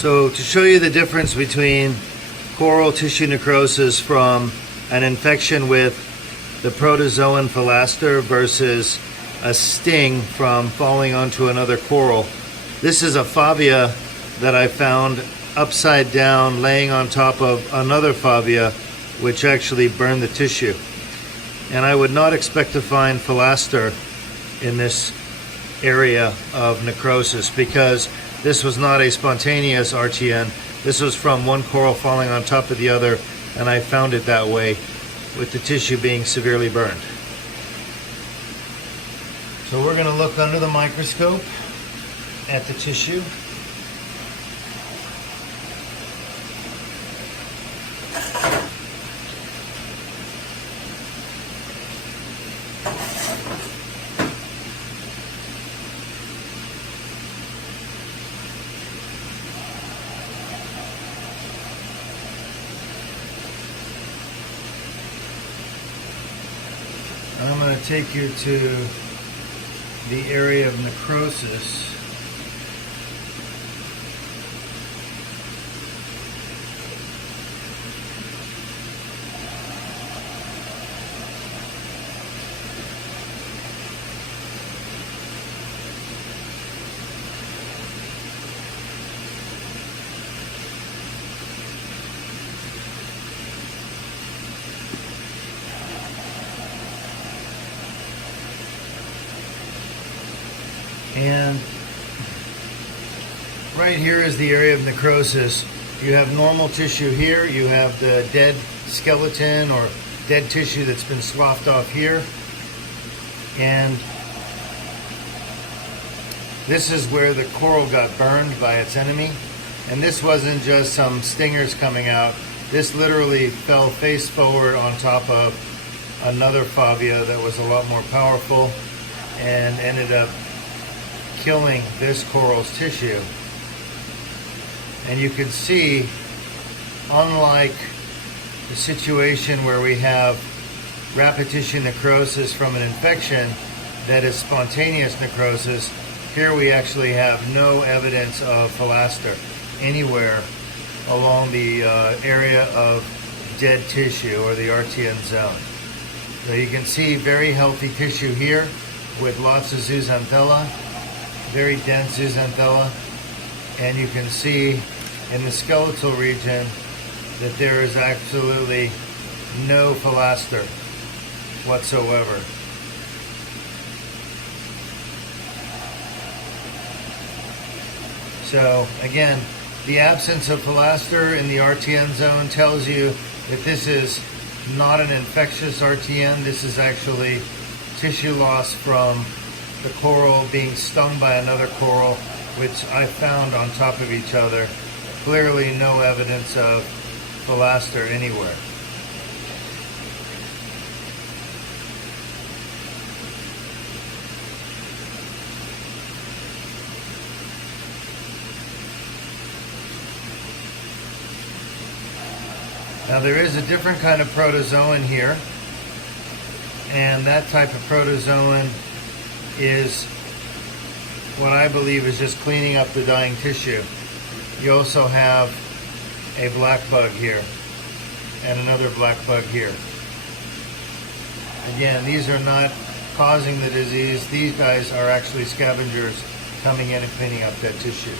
So to show you the difference between coral tissue necrosis from an infection with the protozoan philaster versus a sting from falling onto another coral. This is a favia that I found upside down laying on top of another favia which actually burned the tissue. And I would not expect to find philaster in this area of necrosis because this was not a spontaneous RTN. This was from one coral falling on top of the other, and I found it that way with the tissue being severely burned. So we're going to look under the microscope at the tissue. I'm going to take you to the area of necrosis. And right here is the area of necrosis. You have normal tissue here, you have the dead skeleton or dead tissue that's been sloughed off here, and this is where the coral got burned by its enemy. And this wasn't just some stingers coming out, this literally fell face forward on top of another favia that was a lot more powerful and ended up killing this coral's tissue. And you can see, unlike the situation where we have rapid tissue necrosis from an infection that is spontaneous necrosis, here we actually have no evidence of philaster anywhere along the area of dead tissue or the RTN zone. So you can see very healthy tissue here with lots of zooxanthella, very dense zooxanthella, and you can see in the skeletal region that there is absolutely no philaster whatsoever. So again, the absence of philaster in the RTN zone tells you that this is not an infectious RTN. This is actually tissue loss from the coral being stung by another coral, which I found on top of each other. Clearly no evidence of philaster anywhere. Now there is a different kind of protozoan here, and that type of protozoan is what I believe is just cleaning up the dying tissue. You also have a black bug here and another black bug here. Again, these are not causing the disease. These guys are actually scavengers coming in and cleaning up that tissue.